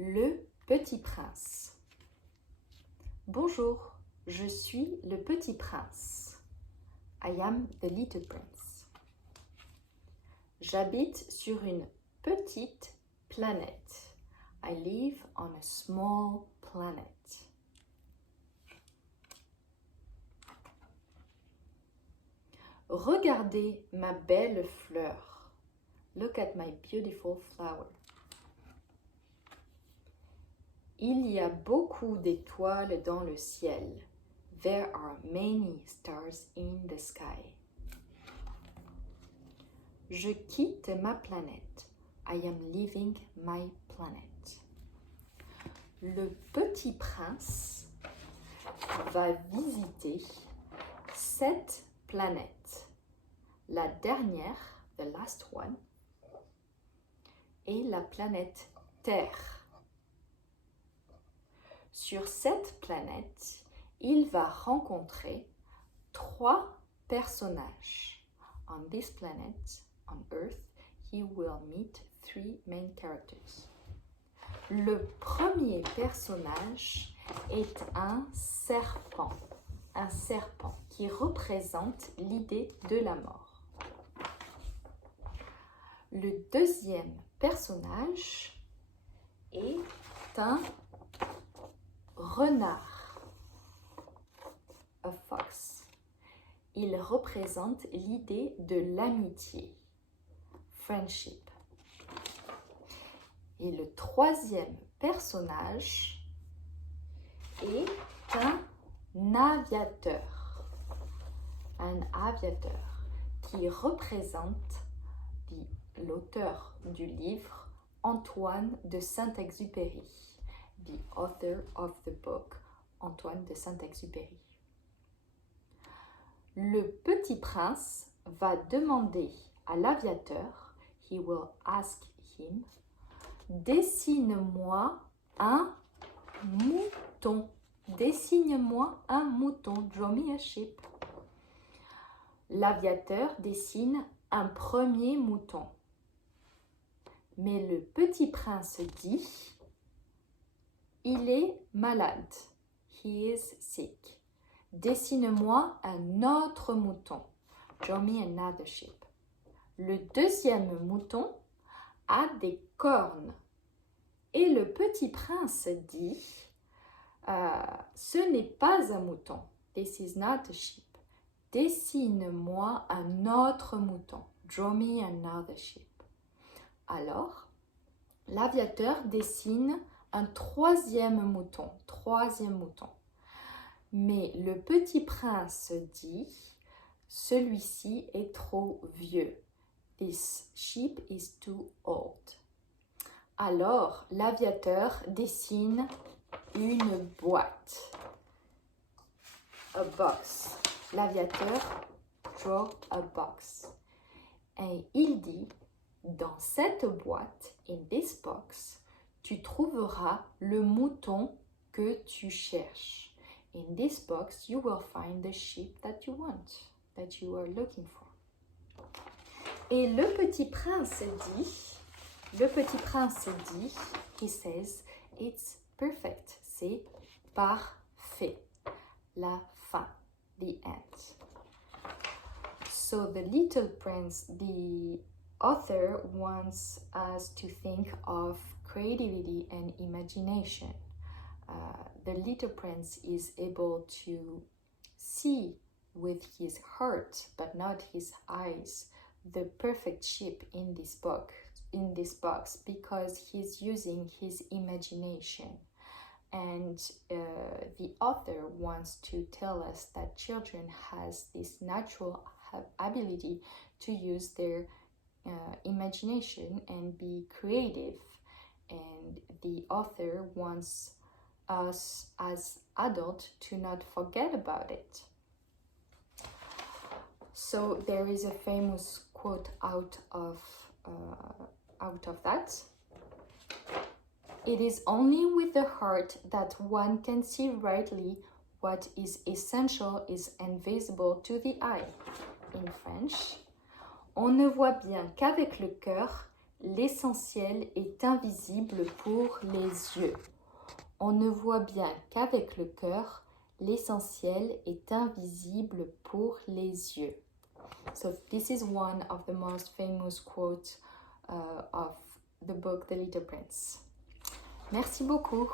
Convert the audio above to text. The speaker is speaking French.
Le Petit Prince. Bonjour, je suis le Petit Prince. I am the Little Prince. J'habite sur une petite planète. I live on a small planet. Regardez ma belle fleur. Look at my beautiful flower. Il y a beaucoup d'étoiles dans le ciel. There are many stars in the sky. Je quitte ma planète. I am leaving my planet. Le petit prince va visiter 7 planètes. La dernière, the last one, est la planète Terre. Sur cette planète, il va rencontrer 3 personnages. On this planet, on Earth, he will meet 3 main characters. Le premier personnage est un serpent qui représente l'idée de la mort. Le deuxième personnage est un renard, a fox. Il représente l'idée de l'amitié, friendship. Et le troisième personnage est un aviateur qui représente l'auteur du livre Antoine de Saint-Exupéry. The author of the book, Antoine de Saint-Exupéry. Le petit prince va demander à l'aviateur, he will ask him, dessine-moi un mouton. Dessine-moi un mouton. Draw me a sheep. L'aviateur dessine un premier mouton. Mais le petit prince dit, il est malade. He is sick. Dessine-moi un autre mouton. Draw me another sheep. Le deuxième mouton a des cornes. Et le petit prince dit, ce n'est pas un mouton. This is not a sheep. Dessine-moi un autre mouton. Draw me another sheep. Alors, l'aviateur dessine un troisième mouton. Mais le petit prince dit, celui-ci est trop vieux. This sheep is too old. Alors, l'aviateur dessine une boîte. A box. L'aviateur draw a box. Et il dit, dans cette boîte, in this box, tu trouveras le mouton que tu cherches. In this box, you will find the sheep that you want, that you are looking for. Et le petit prince dit, he says, it's perfect, c'est parfait. La fin, the end. So the little prince, the author wants us to think of creativity and imagination. The little prince is able to see with his heart, but not his eyes, the perfect sheep in this box, because he's using his imagination. And the author wants to tell us that children has this natural ability to use their imagination and be creative. And the author wants us as adults to not forget about it. So there is a famous quote out of that. It is only with the heart that one can see rightly what is essential is invisible to the eye. In French, on ne voit bien qu'avec le cœur l'essentiel est invisible pour les yeux. On ne voit bien qu'avec le cœur, l'essentiel est invisible pour les yeux. So this is one of the most famous quotes of the book The Little Prince. Merci beaucoup.